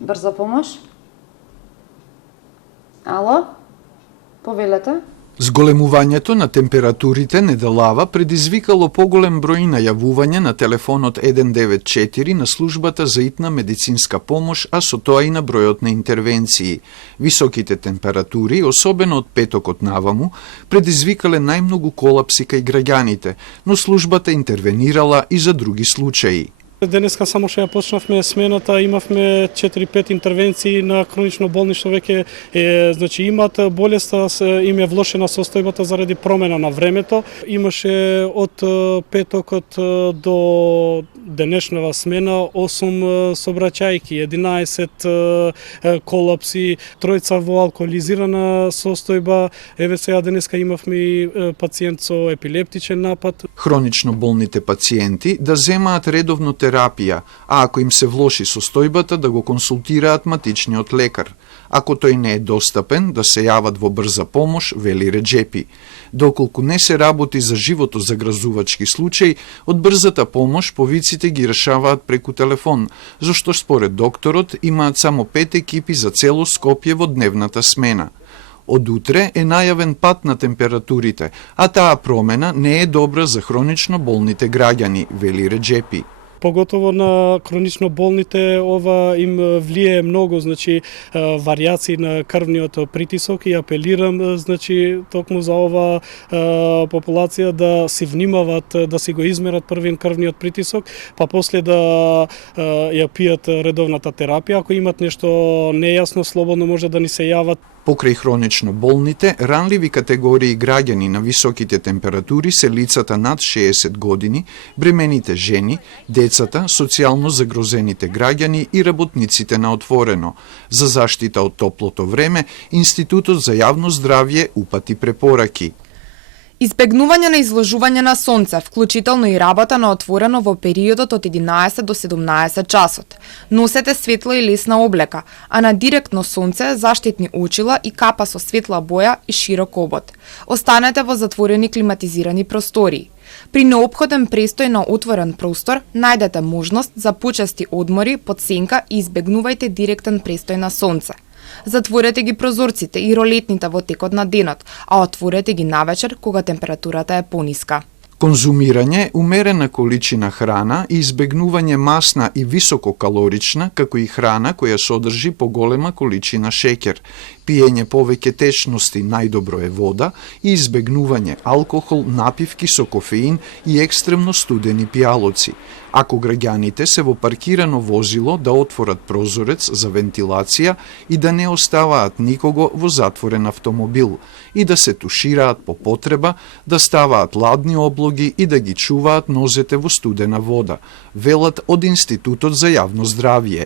Брза помош? Ало? Повелете? Зголемувањето на температурите неделава предизвикало поголем број најавување на телефонот 194 на службата за итна медицинска помош, а со тоа и на бројот на интервенции. Високите температури, особено од петокот наваму, предизвикале најмногу колапси кај граѓаните, но службата интервенирала и за други случаи. Денеска само што ја почнавме смената, имавме 4-5 интервенции на хронично болни што веќе значи имаат болеста, им е влошена состојбата заради промена на времето. Имаше од петокот до денешнава смена 8 сообраќајки, 11 колапси, 3 во алкоолизирана состојба. Еве сега денеска имавме и пациент со епилептичен напад. Хронично болните пациенти да земаат редовно терапија, а ако им се влоши состојбата, да го консултираат матичниот лекар. Ако тој не е достапен, да се јават во брза помош, вели Реджепи. Доколку не се работи за животозагрозувачки случаи, од брзата помош повиците ги решаваат преку телефон, зашто според докторот имаат само 5 екипи за цело Скопје во дневната смена. Од утре е најавен пат на температурите, а таа промена не е добра за хронично болните граѓани, вели Реджепи. Поготово на хронично болните ова им влијае многу, значи варијации на крвниот притисок, и апелирам значи токму за ова популација да си внимават, да си го измерат првин крвниот притисок, па после да ја пијат редовната терапија. Ако имат нешто нејасно, слободно може да ни се јават. Покрај хронично болните, ранливи категории граѓани на високите температури се лицата над 60 години, бремените жени, децата, социјално загрозените граѓани и работниците на отворено. За заштита од топлото време, Институтот за јавно здравје упати препораки. Избегнување на изложување на сонце, вклучително и работа на отворено во периодот од 11 до 17 часот. Носете светла и лесна облека, а на директно сонце заштитни очила и капа со светла боја и широк обод. Останете во затворени климатизирани простории. При неопходен престој на отворен простор, најдете можност за почести одмори под сенка и избегнувајте директен престој на сонце. Затворете ги прозорците и ролетните во текот на денот, а отворете ги навечер кога температурата е пониска. Конзумирање умерена количина храна и избегнување масна и висококалорична, како и храна која содржи поголема количина шеќер, пиење повеќе течности, најдобро е вода, и избегнување алкохол, напивки со кофеин и екстремно студени пијалоци. Ако граѓаните се во паркирано возило, да отворат прозорец за вентилација и да не оставаат никого во затворен автомобил, и да се тушираат по потреба, да ставаат ладни облоги и да ги чуваат нозете во студена вода, велат од Институтот за јавно здравје.